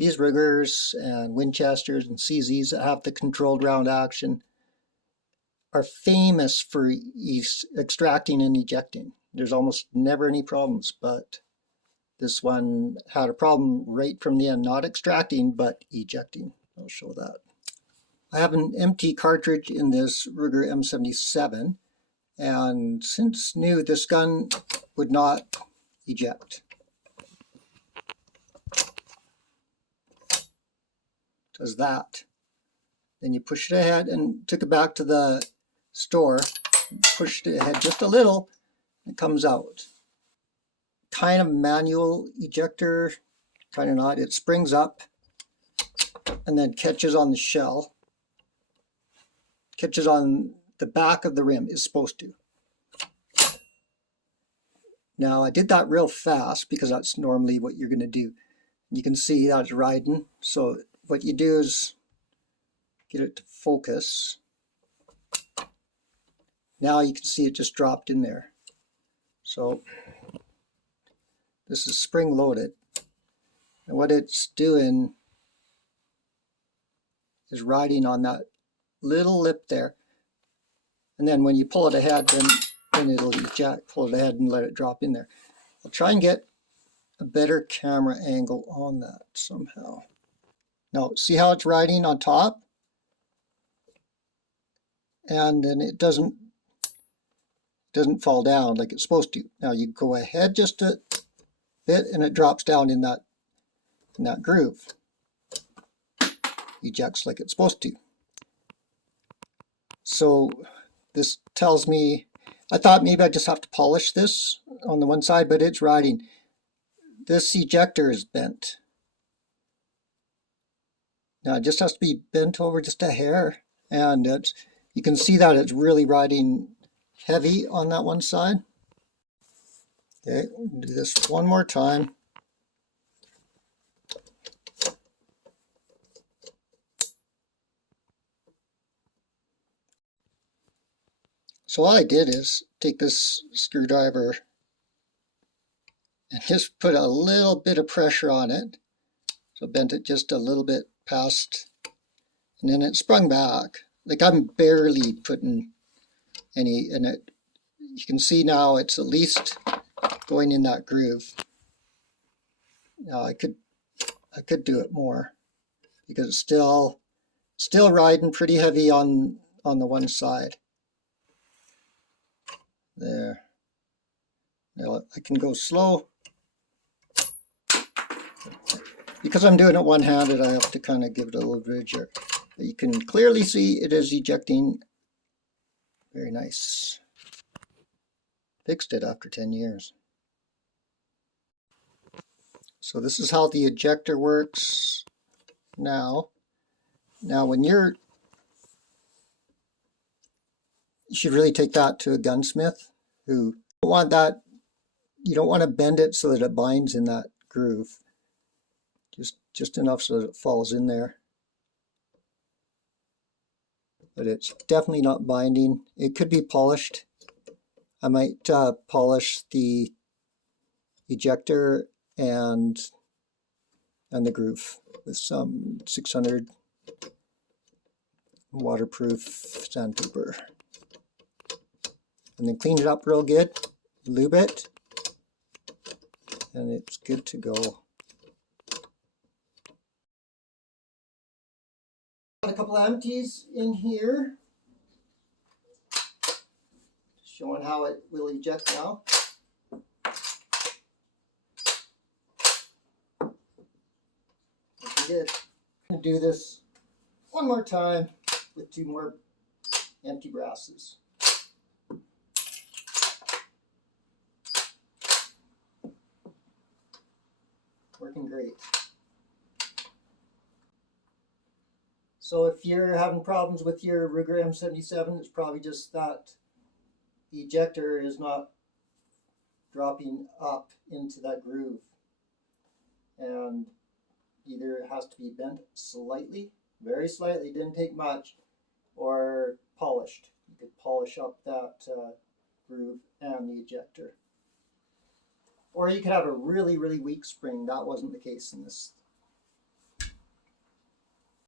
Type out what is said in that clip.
These Rugers and Winchesters and CZs that have the controlled round action are famous for extracting and ejecting. There's almost never any problems, but this one had a problem right from the end, not extracting, but ejecting. I'll show that. I have an empty cartridge in this Ruger M77, and since new, this gun would not eject. Does that. Then you push it ahead and took it back to the store, pushed it ahead just a little, it comes out. Kind of manual ejector, kind of not. It springs up and then catches on the shell, catches on the back of the rim, is supposed to. Now I did that real fast because that's normally what you're going to do. You can see that's riding, so what you do is get it to focus. Now you can see it just dropped in there. So this is spring loaded, and what it's doing is riding on that little lip there, and then when you pull it ahead, then it'll eject. Pull it ahead and let it drop in there. I'll try and get a better camera angle on that somehow. Now see how it's riding on top, and then it doesn't fall down like it's supposed to. Now you go ahead just a bit and it drops down in that groove. Ejects like it's supposed to. So this tells me, I thought maybe I just have to polish this on the one side, but it's riding. This ejector is bent. Now it just has to be bent over just a hair, and you can see that it's really riding heavy on that one side. Okay, we'll do this one more time. So all I did is take this screwdriver and just put a little bit of pressure on it. So bent it just a little bit past, and then it sprung back. Like I'm barely putting any in it. You can see now it's at least going in that groove. Now I could do it more because it's still riding pretty heavy on the one side. There. Now I can go slow. Because I'm doing it one-handed, I have to kind of give it a little bit of jerk. But you can clearly see it is ejecting. Very nice. Fixed it after 10 years. So this is how the ejector works now. Now when you should really take that to a gunsmith who don't want that. You don't want to bend it so that it binds in that groove. Just enough so that it falls in there. But it's definitely not binding. It could be polished. I might polish the ejector and the groove with some 600 waterproof sandpaper. And then clean it up real good, lube it, and it's good to go. Got a couple of empties in here, showing how it will eject now. Good. I'm going to do this one more time with 2 more empty brasses. Working great. So if you're having problems with your Ruger M77, it's probably just that the ejector is not dropping up into that groove. And either it has to be bent slightly, very slightly, didn't take much, or polished. You could polish up that groove and the ejector. Or you could have a really, really weak spring. That wasn't the case in this